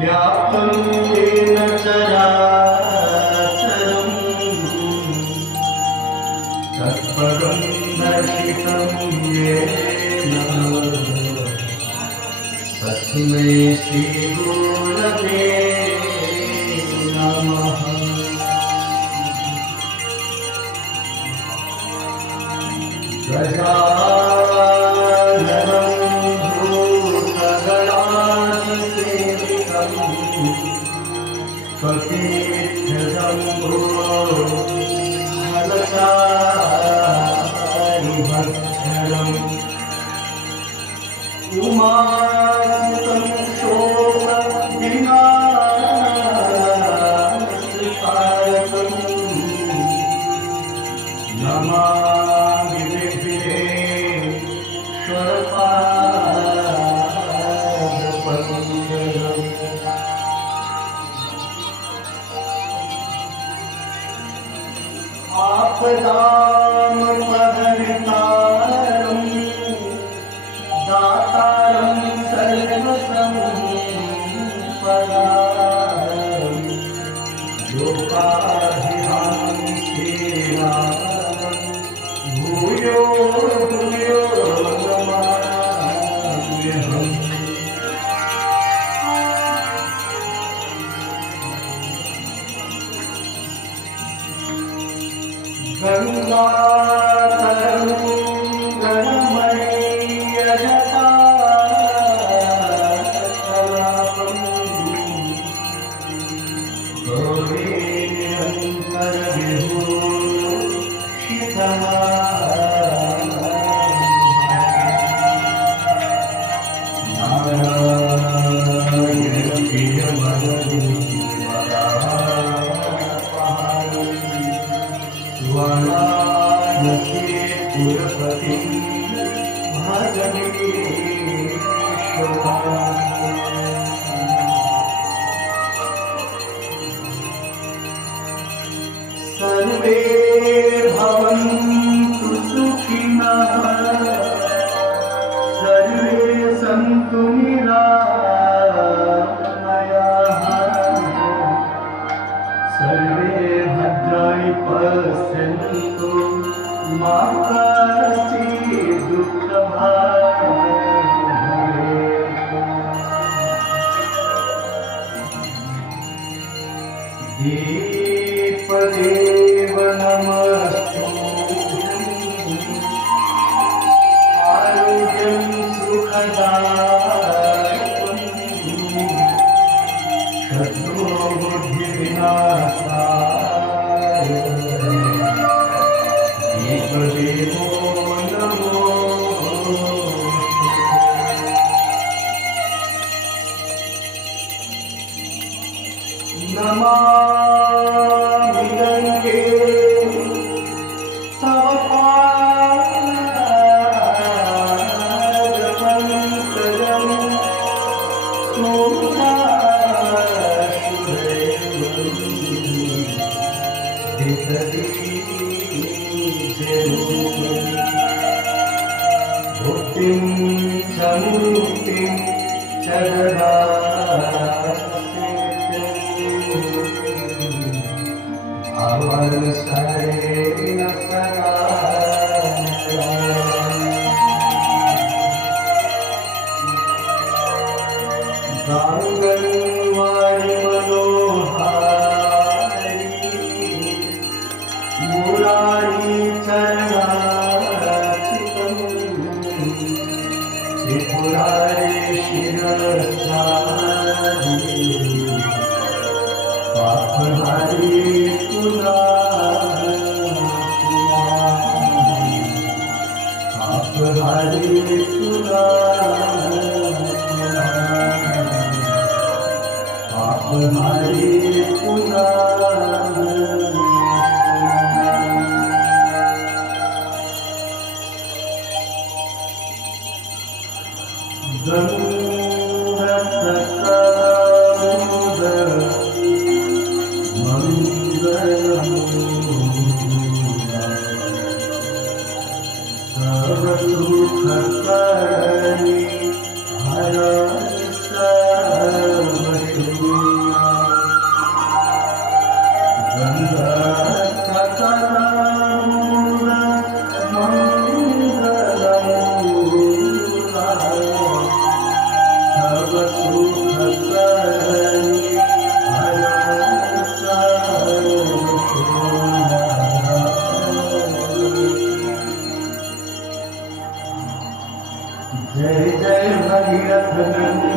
व्याप्तं येन चराचरं तत्पदं दर्शितं येन तस्मै श्रीगुरवे नमः। गजाननं भूतगणाधिसेवितं कपीध्यजम्बो फलचारुभक्षणम् उमासुतं शोकविनाशकारकं नमामि विघ्नेश्वरपादपङ्कजम्। आपदामपहर्तारं दातारं सर्वसम्पदां लोकाभिरामं श्रीरामं भूयो भूयो नमाम्यहम्। गंगातरं गणमयीयजटाकलापं पुरपतिं भजनीश्वरा। सर्वे भवन्तु सुखिनः सर्वे सन्तु निरामयाः सर्वे भद्राणि पश्यन्तु मा कश्चित् दुःखभाग् भवेत्। देव नमस्तुभ्यं आरोग्यं सुखदायकं शत्रुबुद्धिविनाशाय देवदेवो नमामि गंगे तव पादपङ्कजं भुक्तिं च मुक्तिं च अवसरेण सदा गाङ्गन्वारि मनोहारि मुरारी चरणार्चितं त्रिपुरारी शिरसारि पापहारी पापहारी पापहारी सर्वसुखकरी हर सर्वशुभ धनी